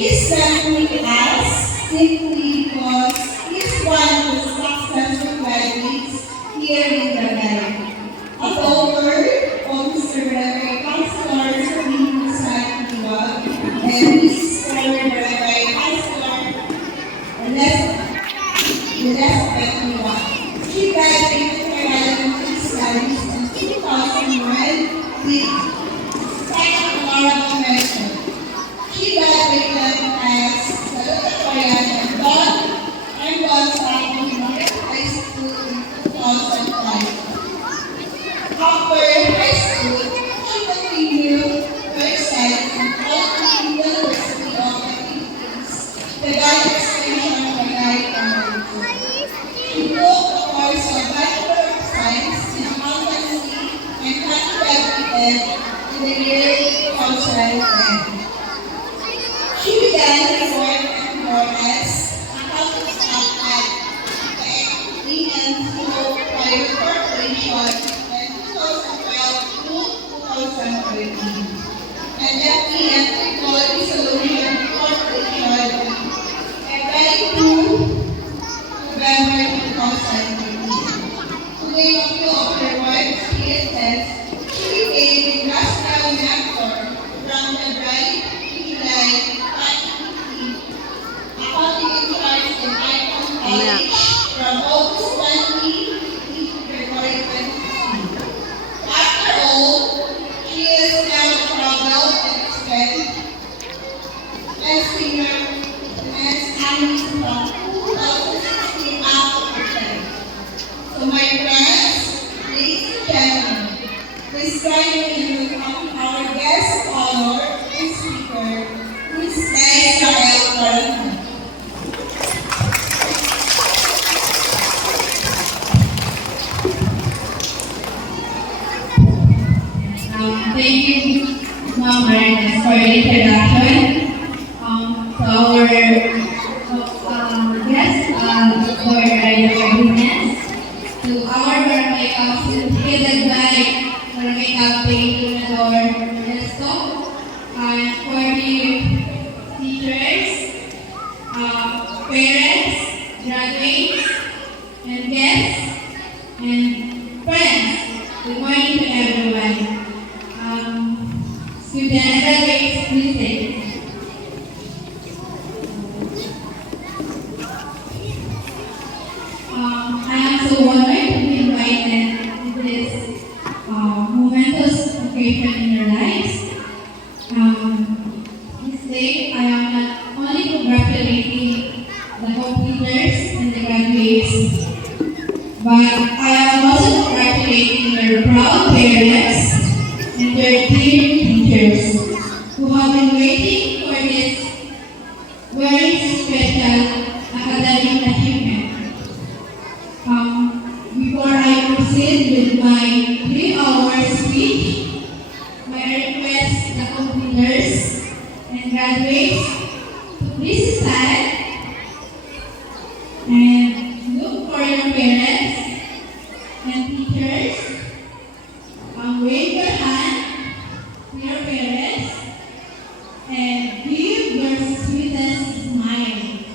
is simply as simply because he's one of the successful graduates here in Brunei. A daughter of Mr. Brunei Councilor Supreme San Diwa and Mrs. Former Brunei Councilor Elizabeth Diwa. She graduated her elementary studies in 2001 with second honorable mention. She graduated as salutatorian and was at Memorial High School in 2005. After high school, she continued her studies in the University of the Philippines, the Gulf Extension of Magay Camarines. She took a course of Bachelor of Science in Accountancy and graduated in the year 2010. She began her work at Morales, accounting staff at the Equity and Flow Private Corporation in 2012 to 2013, and FT and Technology Solution Corporation and 2 November 2013. Today, a few of her work experiences, she became industrial mentor from the Bright July 2015, accounting in charge in Icon College from August 20 to February 2016. After all, she is now a travel expert and singer and analyst from 2016 after. So my friends, ladies and gentlemen, please join me in welcoming our guest scholar and speaker, Ms. Israel Coronel. Thank you, Ma'am Ernest, for the introduction. To our guests for the witness, to our Barangay Council, headed by Barangay Captain Leonor Resto, and for the teachers, parents, graduates, and guests, and friends. Good morning to everyone. Student and graduates, please take. I am so honored to be invited to this momentous occasion in your lives. This day, I am not only congratulating the completers and the graduates, but I am also congratulating your proud parents and your dear teachers who have been waiting for this very special academic achievement. Before I proceed with my 3-hour speech, may I request the completers and graduates to please stand and look for your parents and teachers. Wave your hand to your parents and give your sweetest smile.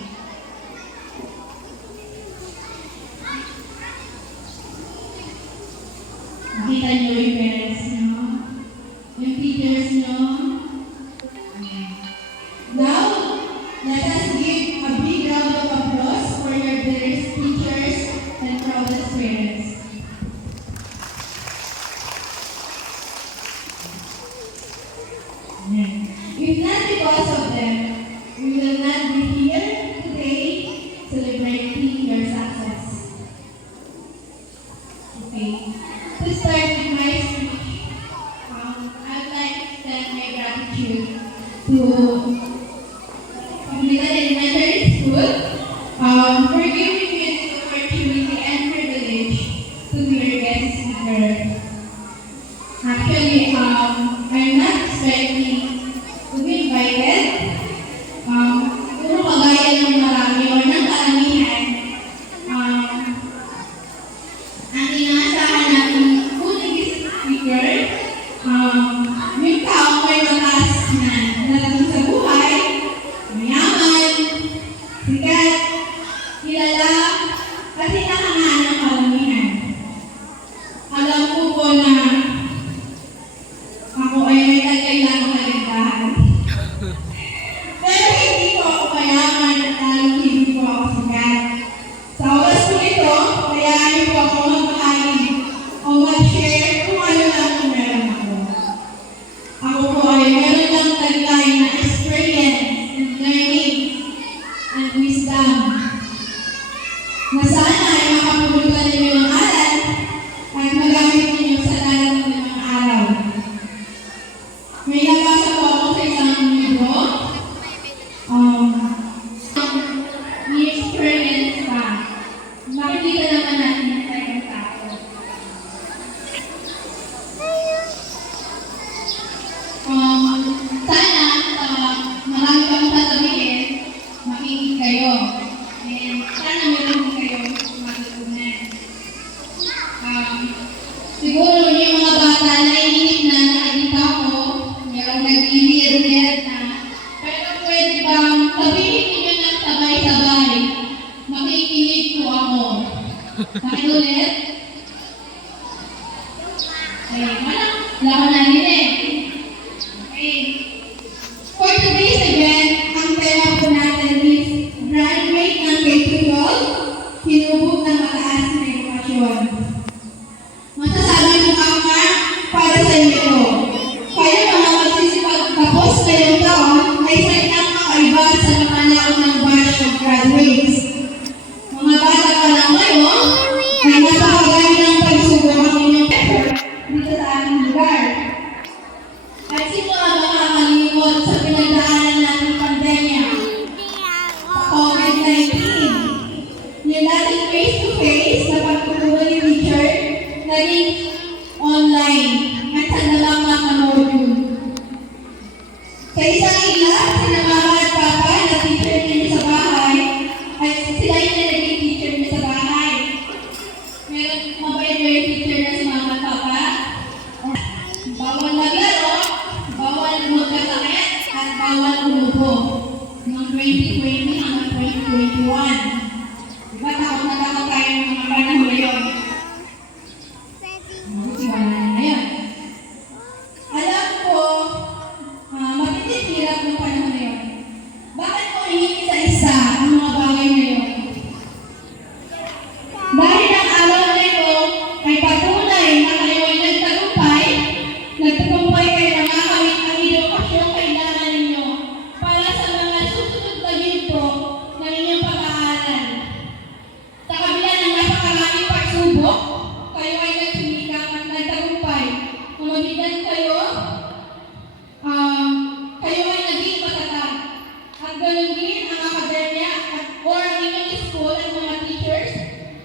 Nakita niyo yung parents niyo, yung teachers niyo. Now, let us give a big round of applause for your dearest teachers and proudest parents. If not because of them, we will not be here today celebrating your success. Okay. To start with my speech, I'd like to extend my gratitude to Community Elementary School for giving me this opportunity and privilege to be your guest speaker. Actually, I'm not expecting to be invited. Siguro kagaya ng marami o ng karamihan, ang inaasahan natin kung nag-guest speaker, yung tao may mataas na narating sa buhay, Siguro yung mga bata na inihit na nakikita ko, merong nag-iinit na. Pero pwede bang sabihin niyo ng sabay-sabay, makikinig po ako. Bakit ulit? Okay, wala ko narinig. Okay. For today's event, ang tema po natin is graduate ng K-12, hinubog ng mataas na edukasyon. Masasabi mo kama para sa inyo ito. Kayo mga magsisipag tapos ngayong taon ay sa inang kakaiba sa nakanaan ng batch of graduates. Mga bata pa lang ngayon ay napakagami ng pagsubok ang inyong effort dito sa ating lugar. At sino ang makakalimot sa pinagdaanan nating pandemya? Sa COVID-19. Yung natin face-to-face na pagtuturo ni teacher naging online at sa nalang nakanood yun. Sa isang ila, sila mama at papa na teacher niyo sa bahay at sila yung naging teacher niyo sa bahay. Meron mabait ba yung teacher na si mama at papa? Bawal maglaro, bawal magkasakit, at bawal umupo noong 2020 hanggang 2021. Diba takot na takot tayo ng mga panahon ngayon? Buti wala na ngayon. Alam ko, matinding hirap ng panahon na yun. Bakit ko iisa-isa ang mga bagay na yun? Dahil ang araw na ito ay patunay na kayo ay nagtagumpay kayo na makakawit ang edukasyon kailangan ninyo para sa mga susunod na ginto ng inyong pag-aaral. Sa kabila ng napakaraming pagsubok, kayo ay nagsumikap at nagtagumpay. Kung mabigyan kayo ay naging matatag. At ganun din ang akademya at or ang inyong school at mga teachers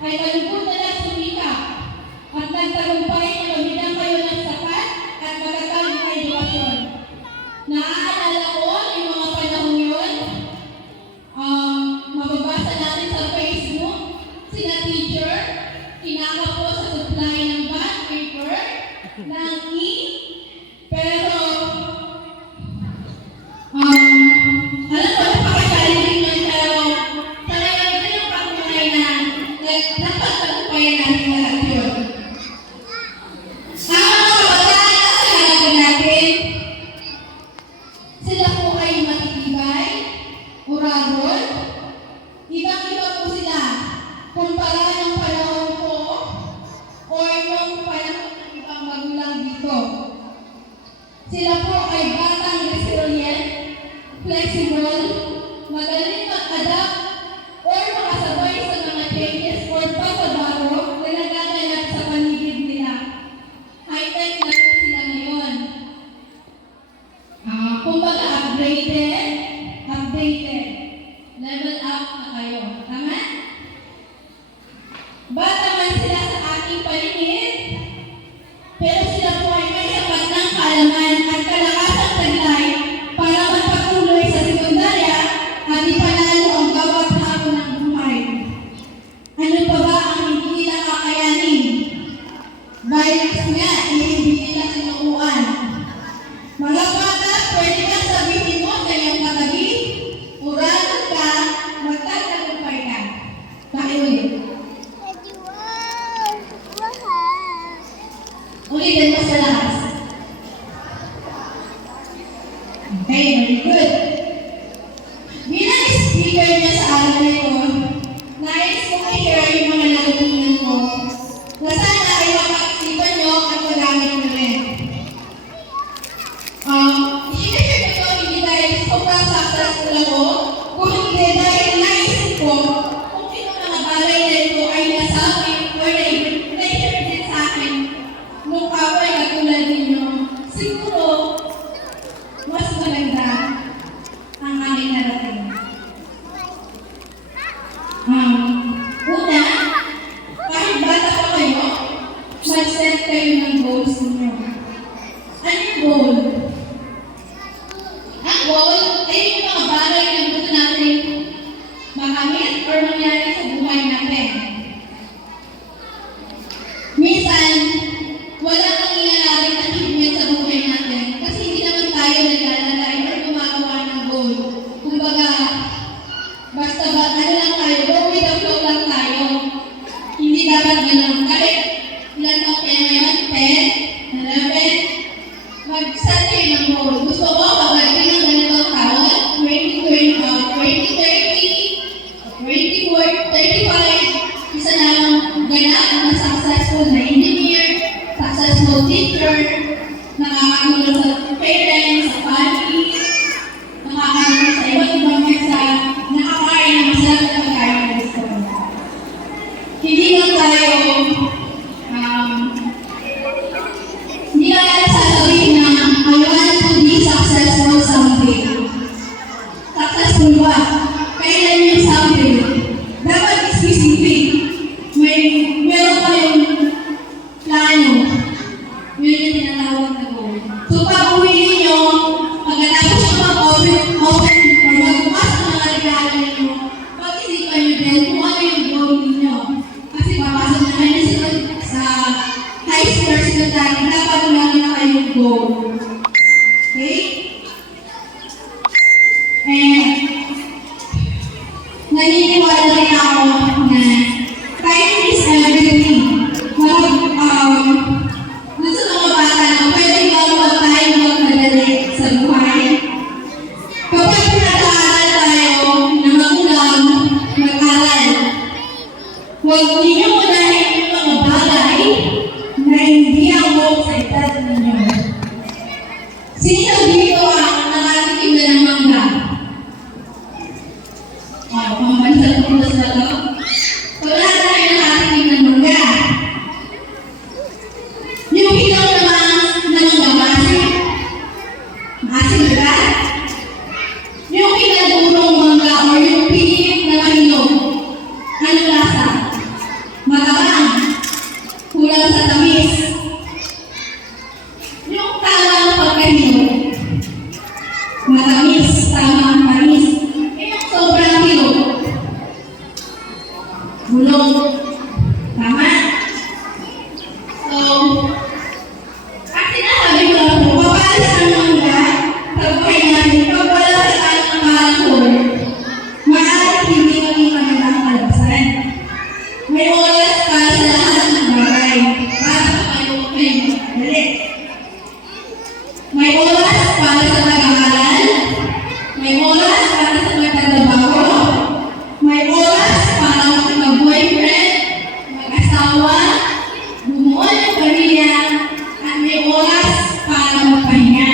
ay malubog na nagsumikap at nagtagumpay na mabigyan kayo ng sapat at matatag na edukasyon. Naaalala ko yung mga panahon yun, mababasa natin sa Facebook, sina teacher, kinaka po sa supply ng bond paper, ng ink, pero alam ko, napaka-challenging yun, pero talagang ito yung patunay na napagtagumpayan natin lahat yun. Ang mga kabataan na sa harapan natin, sila po ay matitibay, uradol, ibang-iba po sila kumpara ng panahon ko o yung panahon ng ibang magulang dito. Sila po ay batang resilient, flexible, magaling mag-adapt or makasabay sa mga changes or pagbabago na nagaganap sa paligid nila. High-tech na po sila ngayon. Kumbaga updated, level up na kayo. Tama? Bata man sila sa ating paningin, pero sila po ay may sapat ng kaalaman at kalakasang taglay para magpatuloy sa sekundarya at ipanalo ang bawat hamon ng buhay. Ano pa ba ang hindi nila kakayanin? Virus nga, hindi nila sinukuan. Mga bata, pwede bang sabihin mo sa iyong katabi, urado ka, magtatagumpay ka. Pakiulit. Ulitin mo sa lakas. Okay, very good. Bilang speaker niya sa araw na ito, nais ko i-share yung mga natutunan ko na sana ay mapag-isipan nyo at magamit nyo rin. I-share ko hindi dahil sobrang successful ako, kung hindi dahil naisip ko kung ito mga bagay na ito ay nasa akin or na-share din sa akin nung ako ay katulad ninyo. Siguro, mas maganda ang aming narating. Una, kahit bata pa kayo, mag-set kayo ng goals ninyo. Ano yung goal? Ang goal ay yung mga bagay na gusto natin makamit or mangyari sa buhay natin. edad ninyo. Sino dito ang nakatikim na ng mangga? Pambansang pulos na to. Wala tayo nakatikim ng mangga. Yung hilaw na mangga, maasim. Maasim ba? Yung pinagulong mangga o yung pinip na mahinog, anong lasa? Matabang. Kulang sa tamis. Yung tamang pagkahinog, matamis, tamang tamis. Yung sobrang hinog, bulong. Tama? So, at sinasabi ko lang po, papalis ang mangga sa buhay natin pag wala sa tayo ng alcohol, maaaring hindi maging magandang kalabasan. May oras para sa lahat ng bagay, para sa kayo dali. May oras para sa pag-aaral, may oras para sa pagtatrabaho, may oras para mag-boyfriend, mag-asawa, bumuo ng pamilya, at may oras para magpahinga.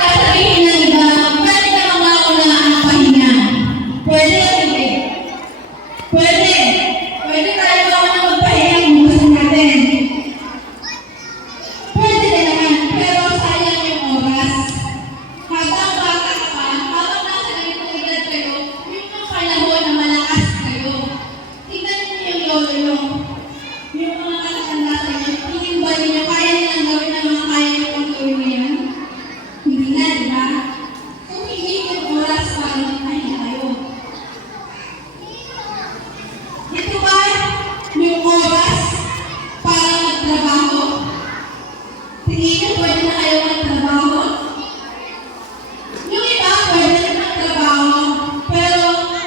Sasabihin ng iba, pwede ka mawawala ang pahinga. Pwede o hindi? Pwede. Pwede tayo na magpahinga kung gusto natin. Pwede din naman, pero sayang yung oras. Habang bata ka pa, habang nasa ganitong edad kayo, yun yung panahon na malakas kayo. Tingnan niyo yung lolo nyo. Yung mga katatanda sa inyo, tingin ba ninyo kaya nilang gawin ang mga kaya nilang gawin ngayon? Hindi na, di ba? So, hindi yung oras para magpahinga kayo. Ito ba yung oras para magtrabaho? Tingin niyo pwede na kayo magtrabaho? Yung iba pwede na magtrabaho, pero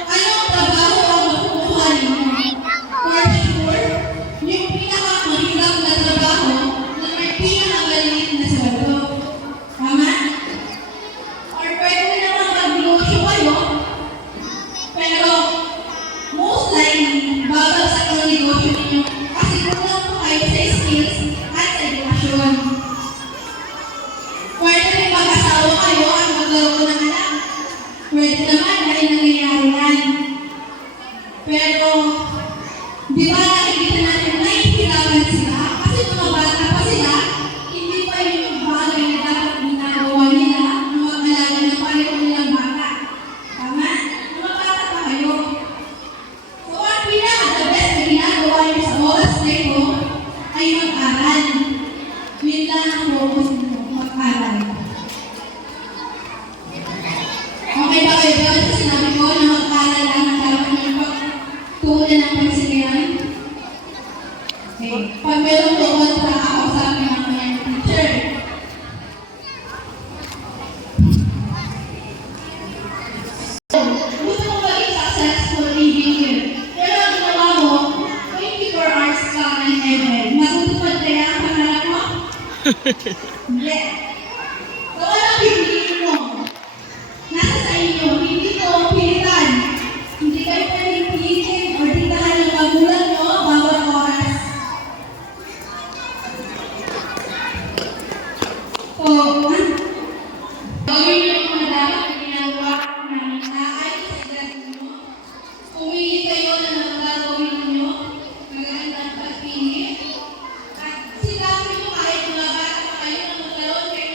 anong trabaho ang makukuha ninyo? For sure, yung pinakamahirap na trabaho na may pinakamaliit na sweldo. Tama? Or pwede naman mag-negosyo kayo, pero most likely, babagsak ang negosyo ninyo kasi kulang po kayo sa skills at sa edukasyon. Pwede rin mag-asawa kayo at magkaroon ng anak. Pwede naman dahil nangyayari yan. Pero, di ba nakikita natin na nahihirapan sila kasi mga bata pa sila, hindi pa yung bagay na dapat ginagawa nila ng mag-alaga ng pareho nilang bata. Tama? Mga bata pa kayo. So, ang pinaka-the best na ginagawa niyo sa oras na ito ay mag-aral. Yun lang ang focus niyo, mag-aral. Okay ba kayo doon? Kasi sinabi ko na mag-aral lang ang dapat niyo pagtuunan ng pansigayan. Okay. Pag meron ko kontra ako sa aking mga teacher, gusto mo maging successful living here. Pero ang ginawa mo, 24 hours ka ng heaven. Matutupad kaya ang pangarap mo? Hindi. So, anong pipiliin mo? Nasa sa inyo, hindi ko pilitan. Hindi kayo pwedeng pilitin o ditahan ng magulang nyo bawat oras. So, gawin niyo yung mga dapat na ginagawa ng naaayon sa edad ninyo. Pumili kayo na gagawin ninyo, magandang pagpili. At silapin mo kahit mga bata pa kayo na magkaroon kayo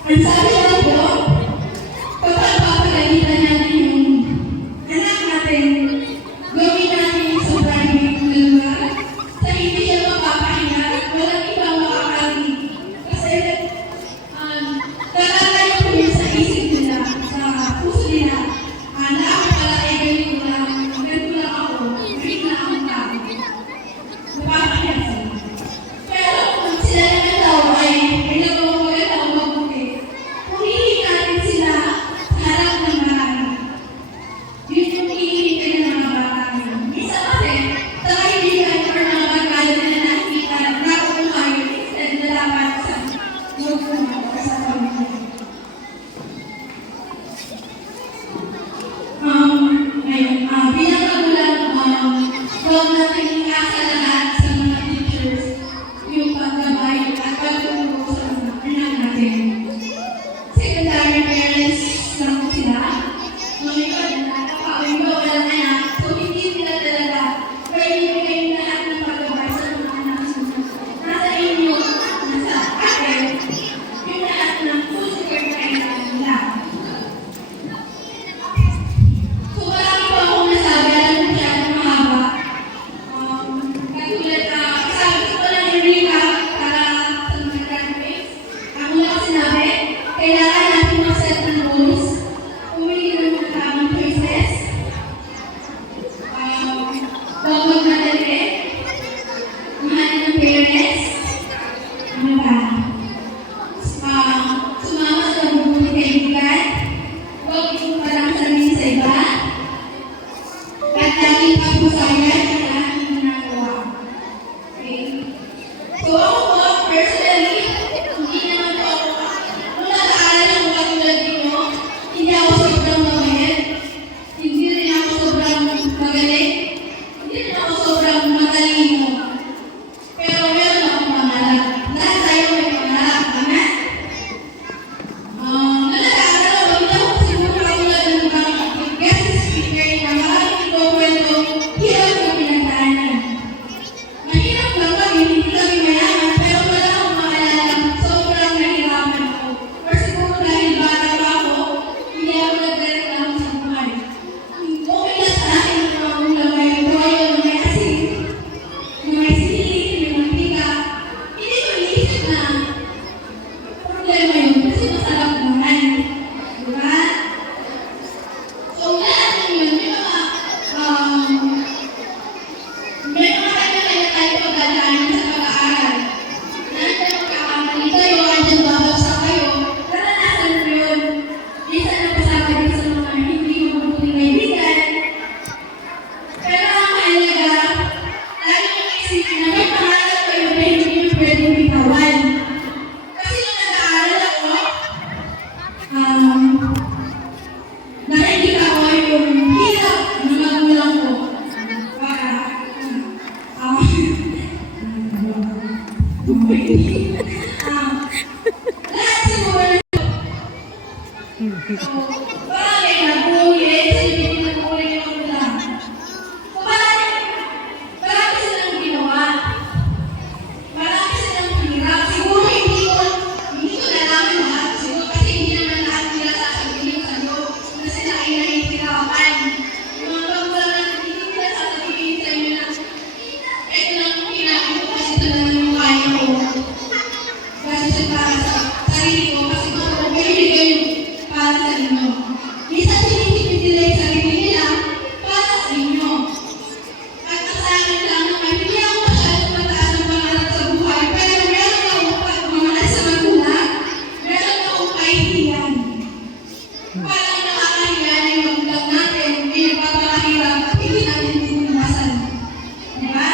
Ang sabi daw po, kapag papagalitan natin yung anak natin, gawin natin sa private na lugar, sa hindi siya mapapahinga, walang ibang makakarinig. Kasi, nakakaya po yun sa isip nila, sa puso nila, na ako pala ay ganito lang ako, ganito lang ang tao. Napapahinga sila. Pero kung sila naman daw ay nagawa maganda o mabuti, kung natin sila sa harap ng marami, yun yung hinihintay ng mga bata ngayon. Isa kasi, sa kaibigan or mga barkada na nakikita na nakukuha yun instead na dapat sa magpunod or sa pamilya. Bilang magulang, huwag natin iasa lahat sa mga teachers yung paggabay at pagtuturo sa mga anak natin. Secondary parents lang po sila. Mga iba na nakakaiba walang anak, so hindi nila talaga pwede kayo lahat ng paggabay sa mga anak nila. Nasa inyo, nasa atin, yung lahat ng full care na kailangan nila. So marami po akong nasabi, alam mo siya na mahaba. Katulad, sabi ko lang yung recap para sa mga graduates. Ang una ko sinabi, kailangan natin mag-set ng goals, pumili ng mga tamang choices, huwag magmadali, mahalin ng parents, ano ba? Sumama sa mabubuting kaibigan, huwag ikumpalang sarili sa iba, at laging pagpusayan ang aking ginagawa. Okay? So ako po, personally, hindi naman po ako, nung nag-aaral ako katulad ninyo, hindi ako sobrang mabait, hindi rin ako sobrang magaling, hindi rin ako sobrang matalino. Pero meron akong pangarap. Lahat tayo may pangarap, tama? Nung nag-aaral ako, hindi ako siguro katulad ng mga guest speaker na maraming kwento, hirap na pinagdaanan. Mahirap lang kami, hindi kami mayaman, pero wala akong maalala, sobrang nahirapan ako. Or siguro dahil bata pa ako, hindi ako nagreklamo sa buhay. Okay lang sa akin ang mga ulam may toyo, may asin, may sili, may mantika. Hindi ko iisip na problema yun kasi masarap naman. Diba? So lahat ng yun, may mga kanya-kanya tayo pagdadaanan sa pag-aaral. Nandiyan magkakamali kayo, andyan babagsak kayo. Naranasan mo yun. Minsan napasama din sa mga hindi mabubuting kaibigan. Pero ang mahalaga, lagi mong isipin na may pangarap kayo na hindi nyo pwedeng bitawan. Kasi nung nag-aaral ako, nakikita ko yung hirap ng magulang ko. Para, lahat siguro bagay na buhay, sabihin na buhay yung magulang. So marami silang ginawa. Marami silang hirap. Siguro hindi ko nalaman lahat. Siguro kasi hindi naman lahat nila sasabihin sa'yo na sila ay nahihirapan. Yung mga magulang natin, hindi nila sasabihin sa inyo na ito lang yung kinain ko kasi ito lang yung kaya ko. Kasi siya para sa sarili ko kasi kung bibigay yung para sa inyo. Minsan sinisipin nila yung sarili nila para sa inyo. At sa akin lang naman, hindi ako masyadong mataas ng pangarap sa buhay, pero meron akong pagmamahal sa magulang, meron akong kaibigan. Parang nakakahiya na yung magulang natin, may nagpapakahirap at hindi natin tinunasan. Diba?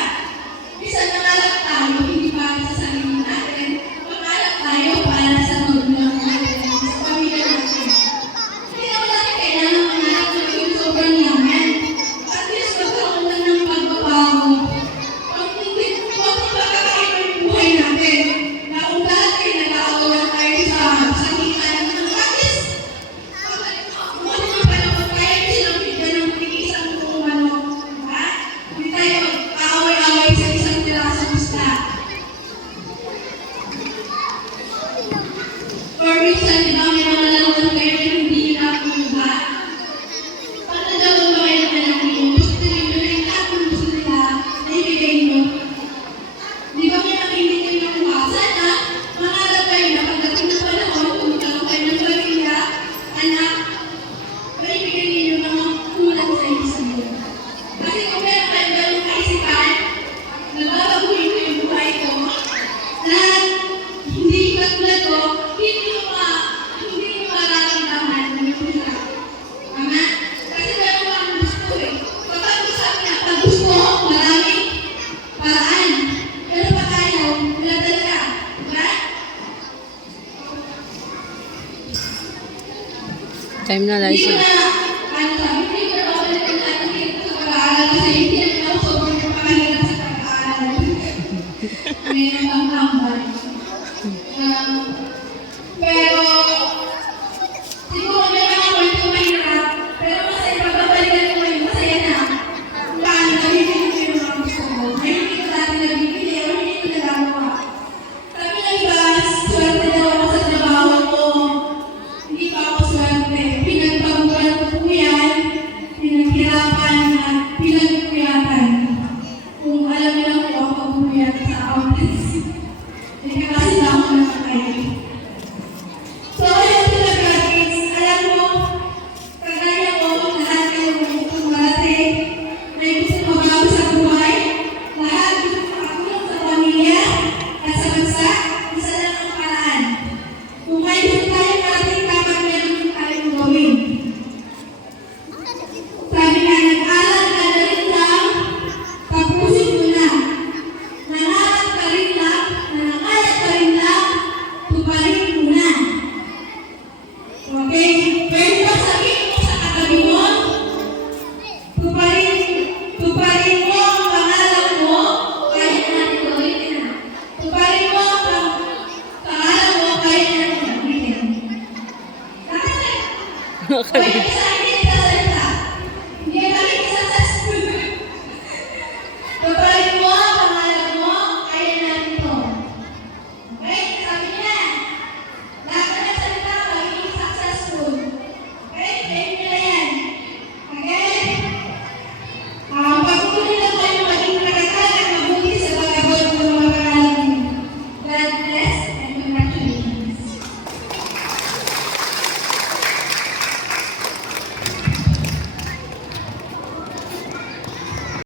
Minsan nangarap tayo, hindi para sa sarili natin, pangarap tayo para sa magulang natin, sa pamilya natin. Hindi naman natin kailangan mangarap na yung sobrang yaman. At least magkaroon lang ng pagbabago. Huwag pagkakaiba yung buhay natin. Na kung dati nag-aawalan tayo sa kita ng mga minsan, di ba, may mga lalawan kayo na hindi nyo nakuha. Pag nagawin ba kayo ng anak nyo, gusto nyo na yung lahat ng gusto nila, na ibigay nyo. Di ba may mga hindi kayo nakuha? Sana, mangarap kayo na pagdating ng panahon, kung magkaroon kayo ng pamilya, anak, maibigay ninyo mga kulang sa inyo sa iyo. Kasi kung meron kayo ganong kaisipan, nababaguhin ko yung buhay ko, na hindi katulad ko, hindi mo mararamdaman na may kulang. Tama? Kasi meron akong gusto eh. Kapag gusto niya, pag gusto, maraming paraan. Pero pag ayaw, wala talaga. Diba? Time na, Hindi ko Liza. na, ano sabi, hindi ko na babalikan natin dito sa pag-aaral kasi hindi naman ako sobrang napakahirap sa pag-aaral. Mayroon lang tambay. Pero, siguro may mga kwento mahirap, pero masaya, pagbabalikan ko ngayon, masaya na. Kung paano nabibili ko yung mga gusto ko. Ay, hindi ko dati nabibili, o hindi ko nagagawa. Sabi ng iba, swerte daw ako sa trabaho ko. Hindi pa ako swerte. Pinagpagulan ko po yan, pinaghirapan at pinagpuyatan. Kung alam niyo lang po ako pagpuyat sa accountancy. Kasi na ako naman kayo. So, ayun talaga, kids. Alam mo, kagaya ko, lahat kayo gusto marating. May gusto mabago sa buhay. Lahat gusto makatulong sa pamilya at sa bansa. Isa lang ang paraan. Kung may gusto tayong marating, dapat meron tayong gawin. Sabi nga, nag-aral ka na rin lang, tapusin mo na. Nangarap ka rin lang, nangangarap ka rin lang, tuparin mo na. Okay? Pwede ba sabihin mo sa katabi mo? Tuparin mo ang pangarap mo, kaya natin gawin na. Tuparin mo ang pangarap mo, kaya natin gawin. Nakasal? Okay, sa akin